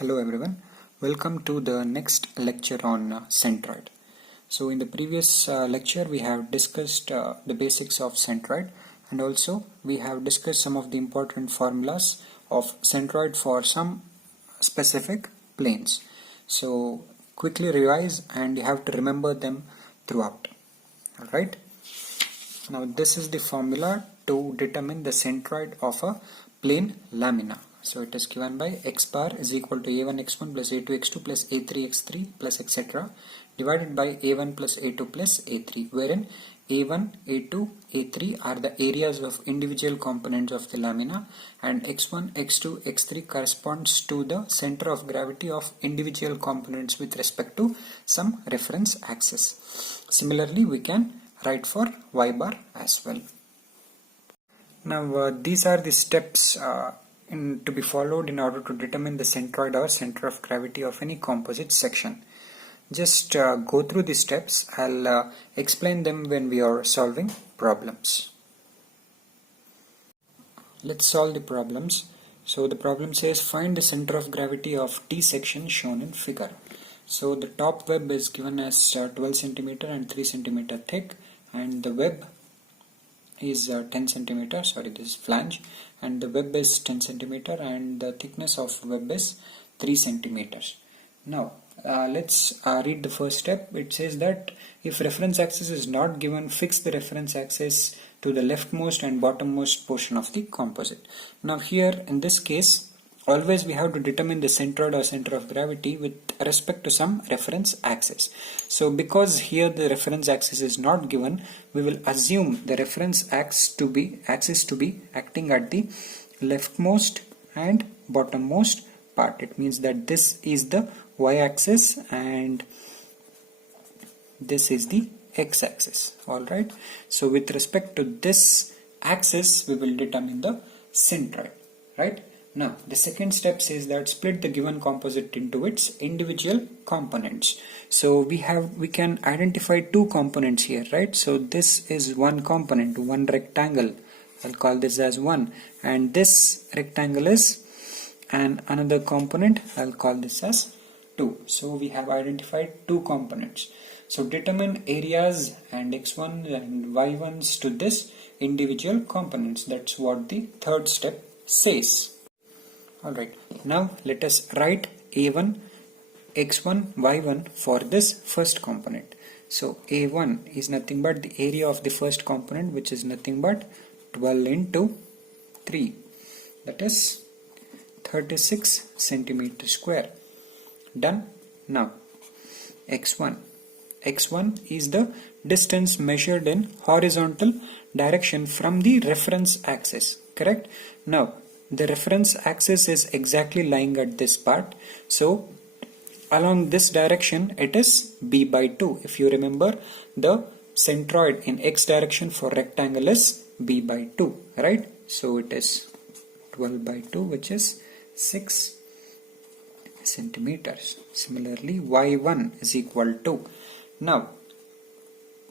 Hello everyone, welcome to the next lecture on Centroid. So in the previous lecture we have discussed the basics of Centroid, and also we have discussed some of the important formulas of Centroid for some specific planes. So quickly revise and you have to remember them throughout. Alright, now this is the formula to determine the centroid of a plane lamina. So it is given by x bar is equal to a1 x1 plus a2 x2 plus a3 x3 plus etc. divided by a1 plus a2 plus a3, wherein a1, a2, a3 are the areas of individual components of the lamina, and x1, x2, x3 corresponds to the center of gravity of individual components with respect to some reference axis. Similarly, we can write for y bar as well. Now these are the steps to be followed in order to determine the centroid or center of gravity of any composite section. Just go through the steps. I'll explain them when we are solving problems. Let's solve the problems. So the problem says find the center of gravity of T section shown in figure. So the top web is given as 12 cm and 3 cm thick, and the web is 10 cm, sorry, this is flange, and the web is 10 cm and the thickness of web is 3 cm. Now let's read the first step. It says that if reference axis is not given, fix the reference axis to the leftmost and bottommost portion of the composite. Now here in this case, always we have to determine the centroid or center of gravity with respect to some reference axis. So because here the reference axis is not given, we will assume the reference axis to be acting at the leftmost and bottommost part. It means that this is the y-axis and this is the x-axis. Alright, so with respect to this axis we will determine the centroid. Right? Now the second step says that split the given composite into its individual components. So we can identify two components here, right? So this is one component, one rectangle. I'll call this as 1, and this rectangle is another component. I'll call this as 2. So we have identified two components. So determine areas and x1 and y1s to this individual components. That's what the third step says. Alright, now let us write a1, x1, y1 for this first component. So a1 is nothing but the area of the first component, which is nothing but 12 into 3, that is 36 centimeter square. Done. Now x1 is the distance measured in horizontal direction from the reference axis, correct? Now the reference axis is exactly lying at this part, so along this direction it is b by 2. If you remember, the centroid in x direction for rectangle is b by 2, right? So it is 12 by 2, which is 6 centimeters. Similarly, y1 is equal to, now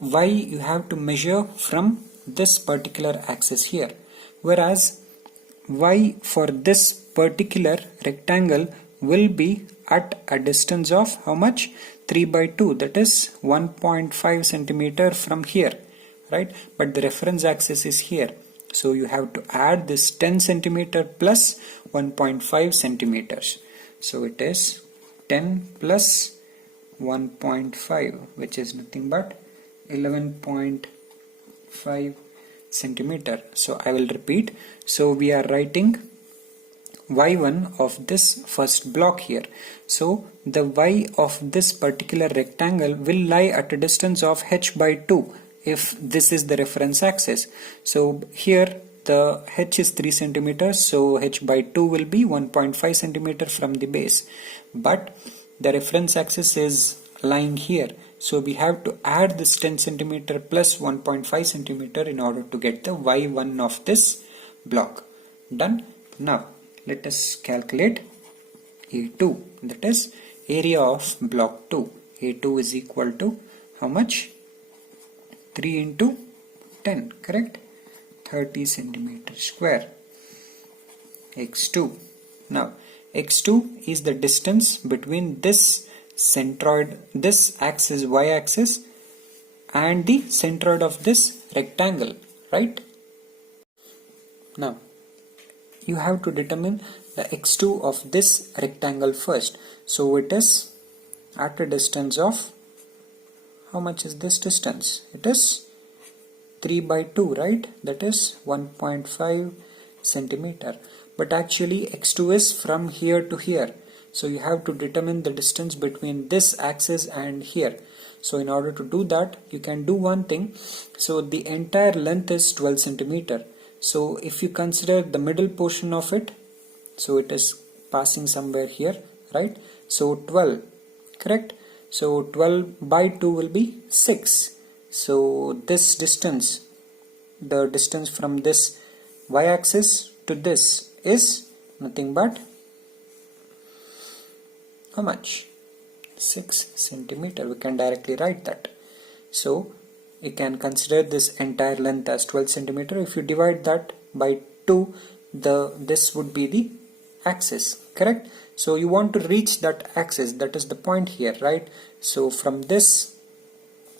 y you have to measure from this particular axis here, whereas y for this particular rectangle will be at a distance of how much? 3 by 2, that is 1.5 centimeter from here, right? But the reference axis is here, so you have to add this 10 centimeter plus 1.5 centimeters. So it is 10 plus 1.5, which is nothing but 11.5 centimeter. So I will repeat. So we are writing y1 of this first block here. So the y of this particular rectangle will lie at a distance of h by 2 if this is the reference axis. So here the h is 3 centimeters, so h by 2 will be 1.5 centimeter from the base, but the reference axis is lying here, so we have to add this 10 centimeter plus 1.5 centimeter in order to get the y1 of this block. Done. Now let us calculate a2, that is area of block 2. a2 is equal to how much? 3 into 10, correct? 30 centimeter square. x2. Now x2 is the distance between this centroid, this axis, y-axis, and the centroid of this rectangle, right? Now, you have to determine the x2 of this rectangle first. So it is at a distance of, how much is this distance? It is 3 by 2, right? That is 1.5 centimeter. But actually x2 is from here to here. So you have to determine the distance between this axis and here. So in order to do that, you can do one thing. So the entire length is 12 centimeter. So if you consider the middle portion of it, so it is passing somewhere here, right? So 12, correct? So 12 by 2 will be 6. So this distance, the distance from this y-axis to this is nothing but, how much? 6 centimeter. We can directly write that. So you can consider this entire length as 12 centimeter. If you divide that by 2, this would be the axis, correct? So you want to reach that axis, that is the point here, right? So from this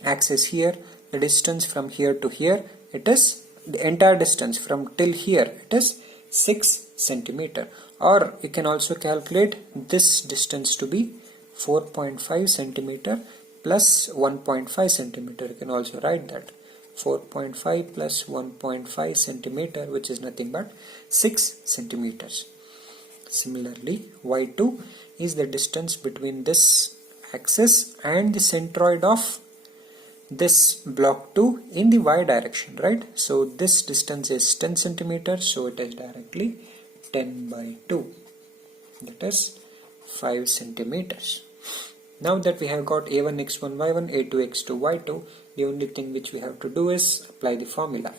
axis here, the distance from here to here, it is the entire distance from till here, it is 6 centimeter. Or you can also calculate this distance to be 4.5 centimeter plus 1.5 centimeter. You can also write that 4.5 plus 1.5 centimeter, which is nothing but 6 centimeters. Similarly, y2 is the distance between this axis and the centroid of this block 2 in the y direction, right? So this distance is 10 centimeters, so it is directly 10 by 2, that is 5 centimeters. Now that we have got a1 x1 y1, a2 x2 y2, the only thing which we have to do is apply the formula.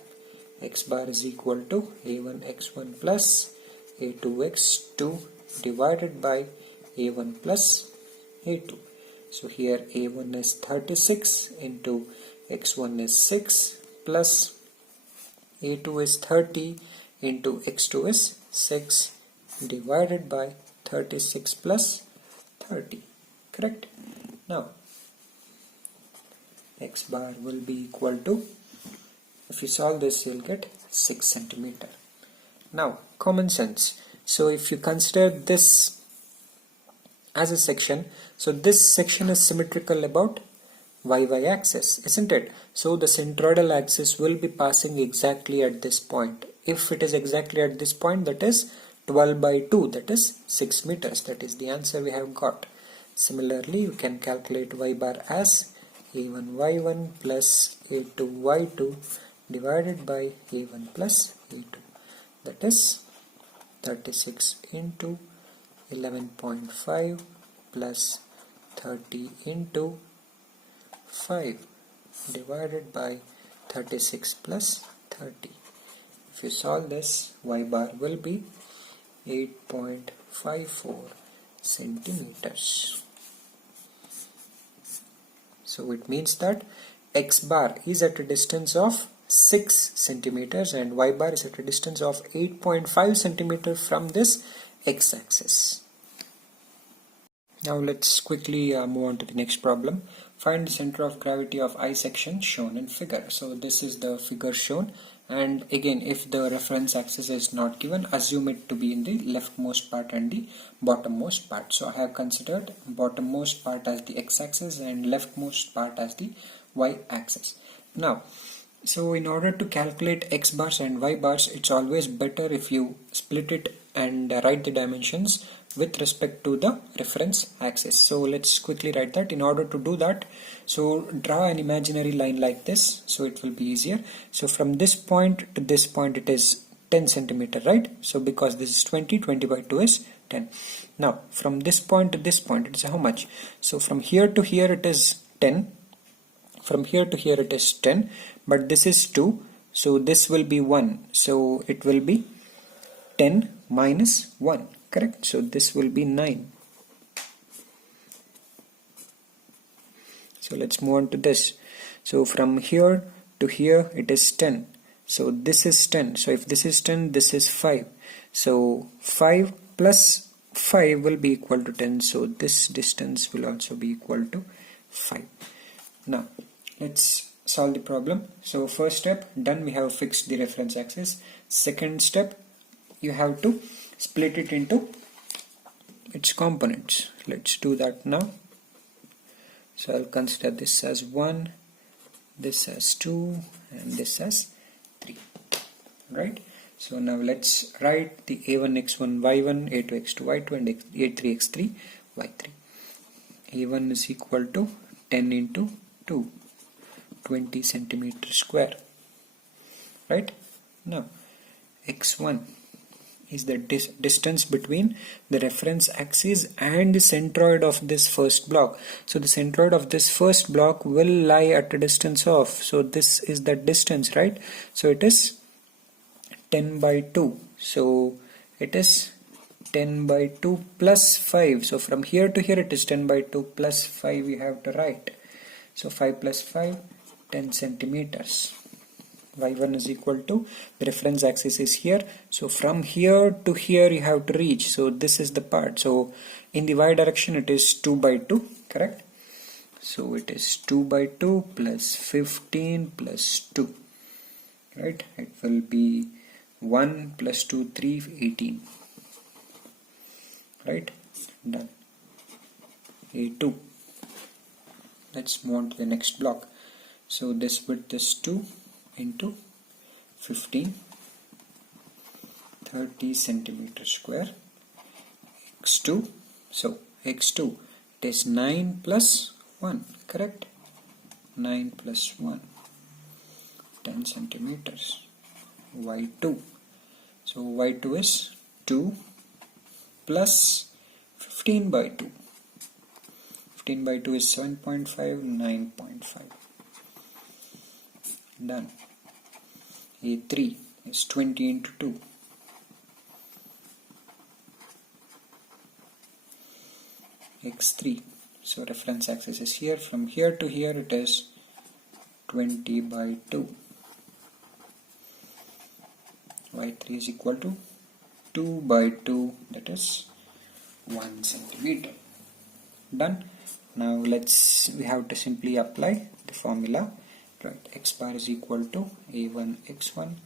X bar is equal to a1 x1 plus a2 x2 divided by a1 plus a2. So here a1 is 36 into x1 is 6 plus a2 is 30 into x2 is 6 divided by 36 plus 30, correct? Now x bar will be equal to, if you solve this, you'll get 6 centimeter. Now common sense. So if you consider this as a section, so this section is symmetrical about y axis, isn't it? So the centroidal axis will be passing exactly at this point. If it is exactly at this point, that is 12 by 2, that is 6 meters. That is the answer we have got. Similarly, you can calculate y bar as a1 y1 plus a2 y2 divided by a1 plus a2. That is 36 into 11.5 plus 30 into 5 divided by 36 plus 30. If you solve this, y bar will be 8.54 centimeters. So it means that x bar is at a distance of 6 centimeters and y bar is at a distance of 8.5 centimeters from this x-axis. Now let's quickly move on to the next problem. Find the center of gravity of I section shown in figure. So this is the figure shown, and again, if the reference axis is not given, assume it to be in the leftmost part and the bottommost part. So I have considered bottommost part as the x-axis and leftmost part as the y-axis. Now, so in order to calculate x bars and y bars, it's always better if you split it and write the dimensions with respect to the reference axis. So let's quickly write that. In order to do that, so draw an imaginary line like this, so it will be easier. So from this point to this point it is 10 centimeter, right? So because this is 20 by 2 is 10. Now from this point to this point it is how much? So from here to here it is 10, from here to here it is 10, but this is 2, so this will be 1, so it will be 10 minus 1, correct? So this will be 9. So let's move on to this. So from here to here it is 10, so this is 10, so if this is 10, this is 5, so 5 plus 5 will be equal to 10, so this distance will also be equal to 5. Now let's solve the problem. So first step done, we have fixed the reference axis. Second step, you have to split it into its components. Let's do that now. So I'll consider this as 1, this as 2, and this as 3, right? So now let's write the a1 x1 y1, a2 x2 y2, and a3 x3 y3. a1 is equal to 10 into 2, 20 centimeter square, right? Now x1 is the distance between the reference axis and the centroid of this first block. So the centroid of this first block will lie at a distance of, so this is the distance, right? So it is 10 by 2. So it is 10 by 2 plus 5. So from here to here it is 10 by 2 plus 5 we have to write. So 5 plus 5, 10 centimeters. y1 is equal to, the reference axis is here, so from here to here you have to reach, so this is the part. So in the y direction it is 2 by 2, correct? So it is 2 by 2 plus 15 plus 2, right? It will be 1 plus 2, 3, 18, right? Done. A2. Let's move on to the next block. So this width is 2 into 15, 30 centimeter square, x2. So x2, it is 9 plus 1, correct? 9 plus 1, 10 centimeters. y2, so y2 is 2 plus 15 by 2. 15 by 2 is 7.5, 9.5. Done. A3 is 20 into 2. x3, so reference axis is here, from here to here it is 20 by 2. y3 is equal to 2 by 2, that is 1 centimeter. Done. Now we have to simply apply the formula. Right, x bar is equal to a1 x1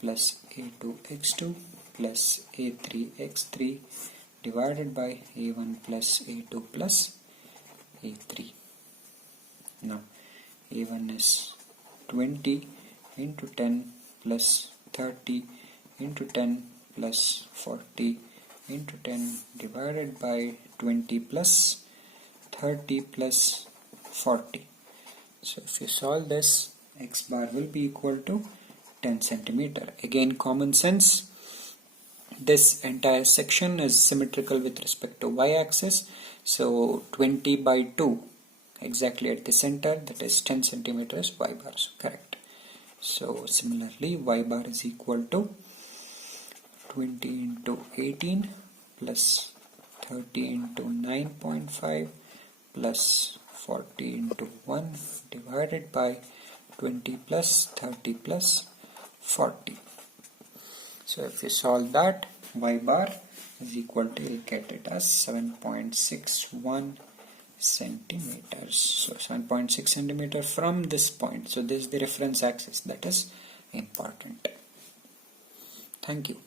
plus a2 x2 plus a3 x3 divided by a1 plus a2 plus a3. Now a1 is 20 into 10 plus 30 into 10 plus 40 into 10 divided by 20 plus 30 plus 40. So if you solve this, x bar will be equal to 10 centimeter. Again, common sense. This entire section is symmetrical with respect to y-axis. So 20 by 2 exactly at the center, that is 10 centimeters y bar. So correct. So similarly, y bar is equal to 20 into 18 plus 30 into 9.5 plus 40 into 1 divided by 20 plus 30 plus 40. So if you solve that, y bar is equal to, you get it as 7.61 centimeters. So 7.6 centimeter from this point. So this is the reference axis, that is important. Thank you.